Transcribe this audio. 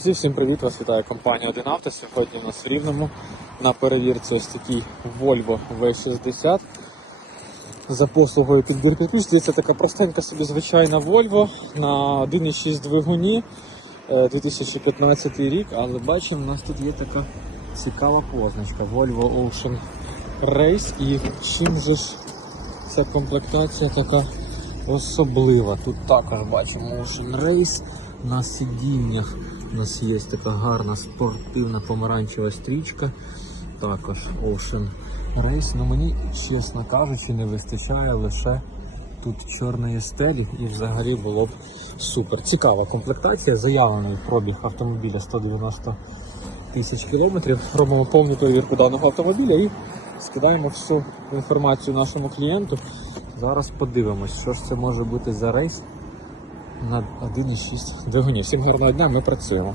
Друзі, Всім привіт! Вас вітає компанія 1Авто. Сьогодні у нас в Рівному на перевірці ось такий Volvo V60 за послугою підбірки ключ. Це така простенька собі звичайна Volvo на 1,6 двигуні е, 2015 рік, але бачимо, у нас тут є така цікава позначка Volvo Ocean Race і чим же ж ця комплектація така особлива. Тут також бачимо Ocean Race на сидіннях. У нас є така гарна спортивна помаранчева стрічка. Також Ocean Race. Ну мені, чесно кажучи, не вистачає лише тут чорної стелі і взагалі було б супер. Цікава комплектація. Заявлений пробіг автомобіля 190 тисяч кілометрів. Робимо повну перевірку даного автомобіля і скидаємо всю інформацію нашому клієнту. Зараз подивимось, що ж це може бути за рейс на 1,6 двигунів. Всім гарного дня, ми працюємо.